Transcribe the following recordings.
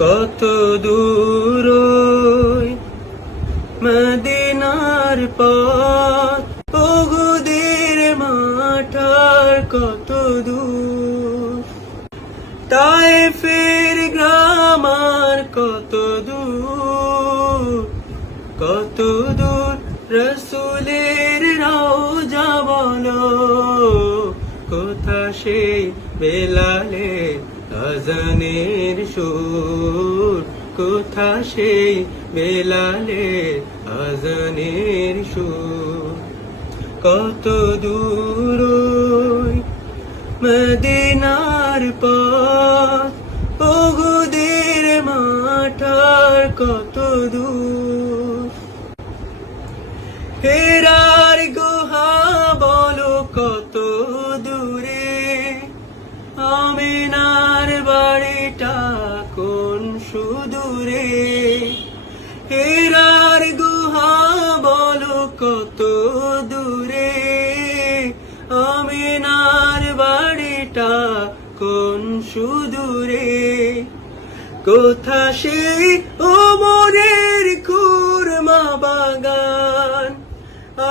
কত দূর মদিনার পথ, উহুদের মাঠ আর কত দূর, তায়েফের গ্রাম আর কত দূর, কত দূর রাসূলের রওজা বলো, কোথা সেই বেলালের আযানের সুর, কোথা সেই বেলালের আযানের সুর। কত দূর মদিনার পথ, উহুদের মাঠ আর কত দূর, হেরার গুহা বলো কত দূরে, আমিনার বাড়িটা কোন সুদূরে, হেরার গুহা বলো কত দূরে, আমিনার বাড়িটা কোন সুদূরে, কোথা সেই ওমরের খুরমা বাগান,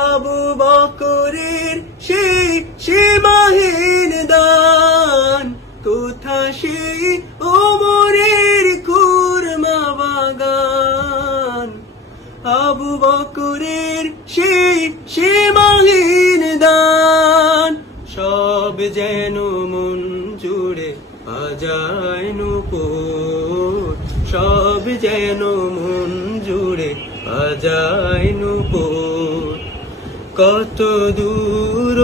আবু বকরের সেই সীমাহীন দান, কোথা সেই ওমরের খুরমা বাগান, আবু বকরের সেই সীমাহীন দান। সব যেন মন জুড়ে বাজায় নূপুর, সব যেন মন জুড়ে বাজায় নূপুর। কত দূর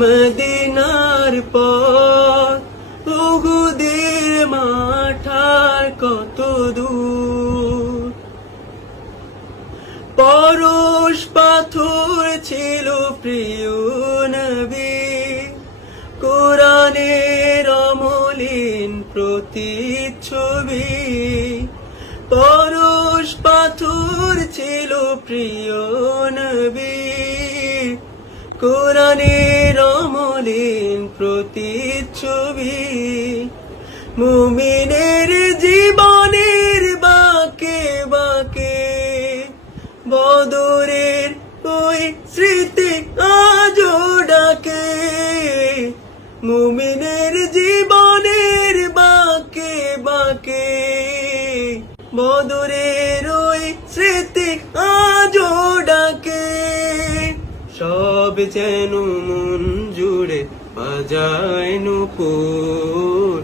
মদিনার পথ, উহুদের মাঠ আর কত দূর, পরশ পাথর ছিল প্রিয় নবী, কোরআনের অমলিন প্রতিচ্ছবি, পরশ পাথর ছিল প্রিয় নবী, কোরআনের অমলিন প্রতিচ্ছবি, মুমিনের জীবনের বাঁকে বাঁকে বদরের ওই স্মৃতি আজও ডাকে, মুমিনের জীবনের বাঁকে বাঁকে বদরের ওই স্মৃতি আজও ডাকে। সব যেন মন জুড়ে বাজায় নূপুর।